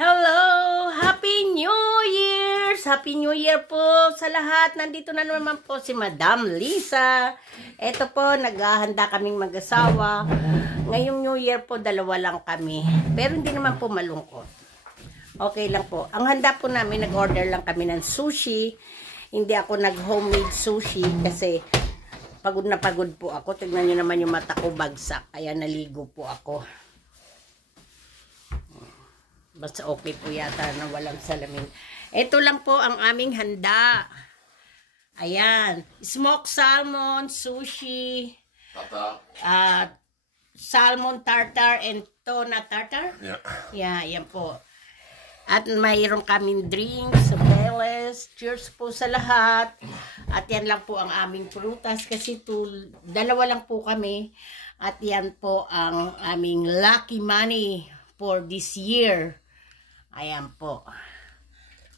Hello! Happy New Year's! Happy New Year po sa lahat. Nandito na naman po si Madam Lisa. Ito po, naghahanda kaming mag-asawa. Ngayong New Year po, dalawa lang kami. Pero hindi naman po malungkot. Okay lang po. Ang handa po namin, nag-order lang kami ng sushi. Hindi ako nag-homemade sushi kasi pagod na pagod po ako. Tignan nyo naman yung mata ko bagsak. Kaya naligo po ako. Basta okay po yata na walang salamin. Ito lang po ang aming handa. Ayan. Smoked salmon, sushi, salmon tartar, and tuna tartar. Yeah. Yeah, yan po. At mayroon kaming drinks, beles. Cheers po sa lahat. At yan lang po ang aming prutas kasi dalawa lang po kami. At yan po ang aming lucky money for this year. Ayan po.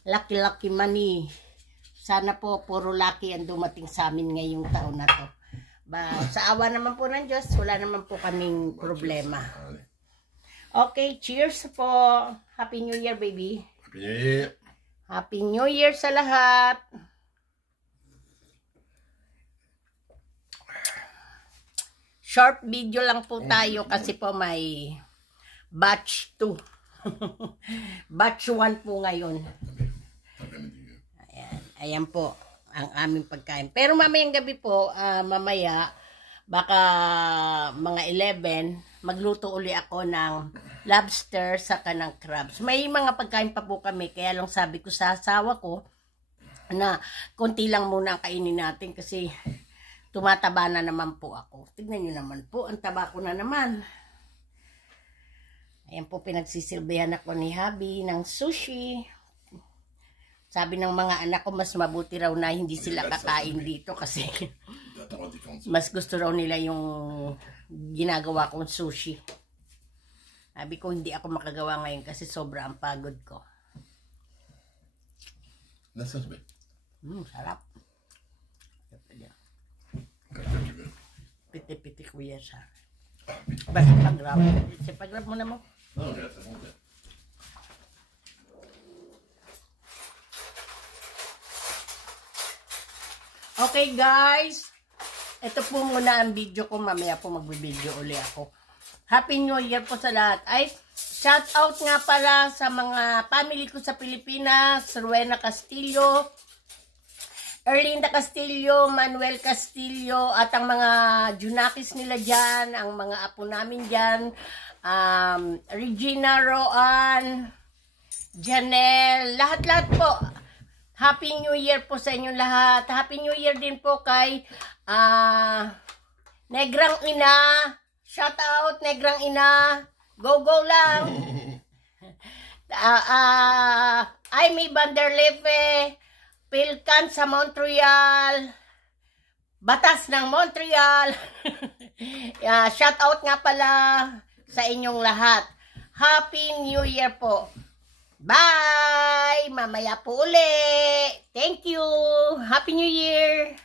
Lucky money. Sana po puro lucky ang dumating sa amin ngayong taon na to. Sa awa naman po ng Diyos, wala naman po kaming problema. Okay, cheers po. Happy New Year, baby. Happy New Year. Happy New Year sa lahat. Short video lang po tayo kasi po may batch 2. Batch 1 po ngayon. Ayan po ang aming pagkain. Pero mamayang gabi po, mamaya, baka mga 11, magluto uli ako ng lobster saka ng crabs. May mga pagkain pa po kami, kaya lang sabi ko sa asawa ko na konti lang muna ang kainin natin kasi tumataba na naman po ako. Tignan nyo naman po, ang taba ko na naman. Ayan po, pinagsisilbihan ako ni Habi ng sushi. Sabi ng mga anak ko, mas mabuti raw na hindi sila kakain dito kasi mas gusto raw nila yung ginagawa kong sushi. Sabi ko, hindi ako makagawa ngayon kasi sobra ang pagod ko. Sarap. Piti-piti kuya siya. Basta pag-grab. Pag-grab mo na mo. Okay guys, ito po muna ang video ko. Mamaya po magbibideo uli ako. Happy New Year po sa lahat. Ay, shout out nga pala sa mga family ko sa Pilipinas. Rowena Castillo, Erlinda Castillo, Manuel Castillo, at ang mga Junakis nila dyan, ang mga apo namin dyan, Regina Roan, Janelle, lahat-lahat po. Happy New Year po sa inyong lahat. Happy New Year din po kay Negrang Ina. Shout out Negrang Ina. Go lang. Amy Vanderlefe, Pilkan sa Montreal, Batas ng Montreal. Shout out nga pala sa inyong lahat. Happy New Year po. Bye! Mamaya po uli. Thank you. Happy New Year.